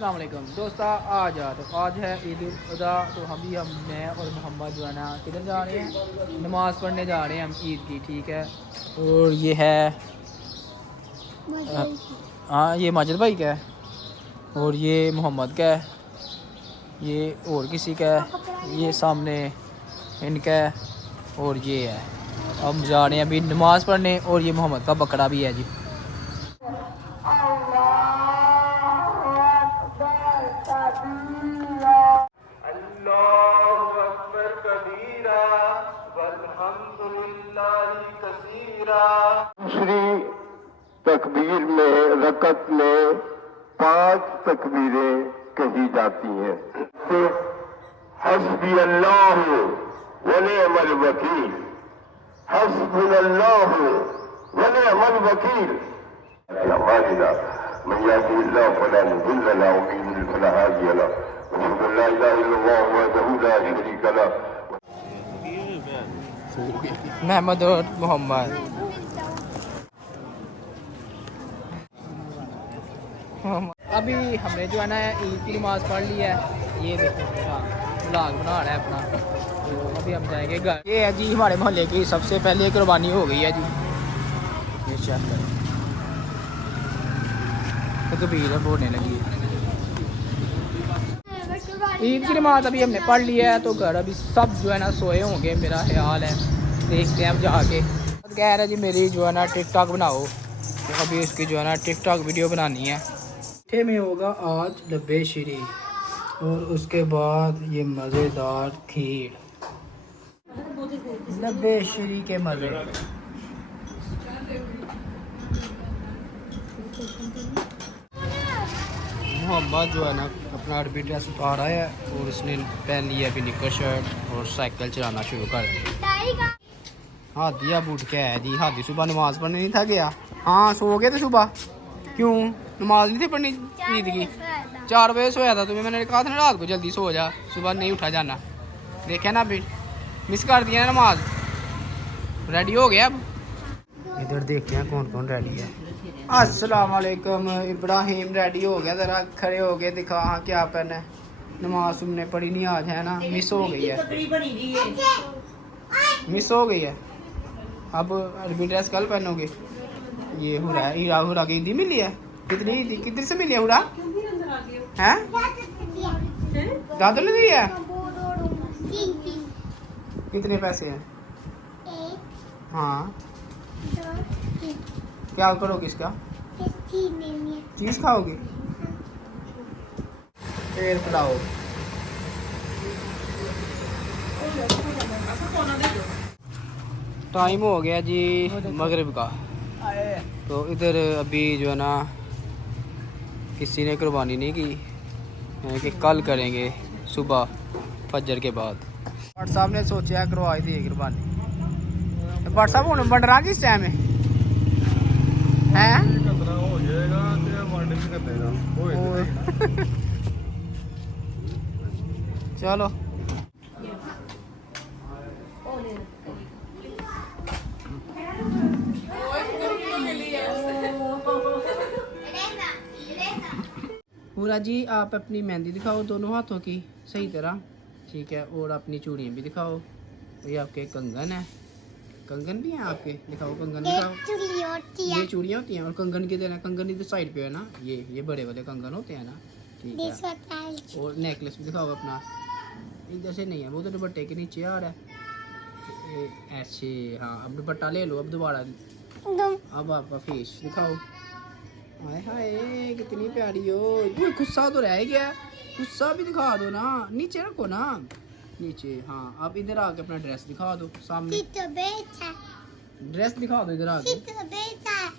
अस्सलाम वालेकुम दोस्त आज है ईद उल अज़हा। तो मैं और मोहम्मद जो है ना किधर जा रहे हैं, नमाज़ पढ़ने जा रहे हैं हम ईद की, ठीक है। और ये है हाँ ये माजिद भाई का है और ये मोहम्मद का है, ये और किसी का है, ये सामने इनका है और ये है। हम जा रहे हैं अभी नमाज़ पढ़ने और ये मोहम्मद का बकरा भी है जी। दूसरी तकबीर में रकत में 5 तकबीरें कही जाती हैं। तो हस्बी अल्लाह व निअमल वकील, हस्बी अल्लाह व निअमल वकील। अमानिना मन यहदिहिल्लाह फला मुदिल्ल लहु व मन युद्लिल फला हादिय लहु। अशहदु अन ला इलाहा इल्लल्लाह वहदहु ला शरीका लहु। महमद और मोहम्मद अभी हमने जो है ना ईद की नमाज़ पढ़ ली है। ये देखो व्लॉग बना रहा है अपना। तो अभी हम जाएंगे घर। ये है जी हमारे मोहल्ले की सबसे पहले कुर्बानी हो गई है जी। ये चेक करो तो भीड़ होने लगी है। ईद की नमाज़ अभी हमने पढ़ ली है तो घर अभी सब जो है ना सोए होंगे मेरा ख्याल है। देखते हैं अब जाके। कह रहे जी मेरी जो है ना टिकटॉक बनाओ, तो अभी उसकी जो है ना टिकटॉक वीडियो बनानी है। मीठे में होगा आज डब्बे शीरी और उसके बाद ये मज़ेदार खीर, डब्बे शीरी के मज़े। मोहम्मद जो है ना अपना अरबी ड्रेस उतार रहा है और उसने पहन लिया अभी निकर शर्ट और साइकिल चलाना शुरू कर दी। हादी अब उठ के आया जी। हादी सुबह नमाज़ पढ़ने नहीं था गया। हाँ सो गए थे सुबह। क्यों नमाज नहीं थी पढ़नी ईद की? 4 बजे सोया था तुम्हें, मैंने कहा था ना रात को जल्दी सो जा, सुबह नहीं उठा जाना। देखा ना अभी मिस कर दिया ना नमाज। रेडी हो गया अब। इधर देखते हैं कौन कौन रेडी है। अस्सलाम वालेकुम इब्राहिम रेडी हो गया, ज़रा खड़े हो गए दिखा हाँ क्या पहना है। नमाज तुमने पढ़ी नहीं आज है ना, मिस हो गई है, मिस हो गई है। अब अरबी ड्रेस कल पहनोगे। ये हुरा है, हीरा हुरा की ईदी मिली है। कितनी किधर से मिली है हुरा? हैं दादू ने दी है? कितने पैसे हैं? हाँ क्या करोगे इसका? 30 खाओगे? फिर पिलाओ। टाइम हो गया जी मगरिब का। तो इधर अभी जो है ना किसी ने कुर्बानी नहीं की कि कल करेंगे सुबह फजर के बाद। भट्ट साहब ने सोचा करवाई थी कुर्बानी। भट्ट साहब हूँ बंड रहा किस टाइम है? चलो पूरा जी आप अपनी मेहंदी दिखाओ दोनों हाथों की सही तरह, ठीक है। और अपनी चूड़ियाँ भी दिखाओ। ये आपके कंगन है, कंगन भी हैं आपके, दिखाओ कंगन दिखाओ। ये चूड़ियाँ होती हैं और कंगन की देना, कंगन इधर साइड पे है ना, ये बड़े वाले कंगन होते हैं ना, ठीक है। और नेकलेस भी दिखाओ अपना। इधर से नहीं है, वो तो दुपट्टे के नीचे आ रहा है ऐसे। हाँ अब दुपट्टा ले लो अब दोबारा। अब आपका फेस दिखाओ। हाय हाय कितनी प्यारी हो। गुस्सा तो रह गया, गुस्सा भी दिखा दो ना, नीचे रखो ना नीचे। हाँ अब इधर आके अपना ड्रेस दिखा दो सामने। ड्रेस दिखा दो इधर आके।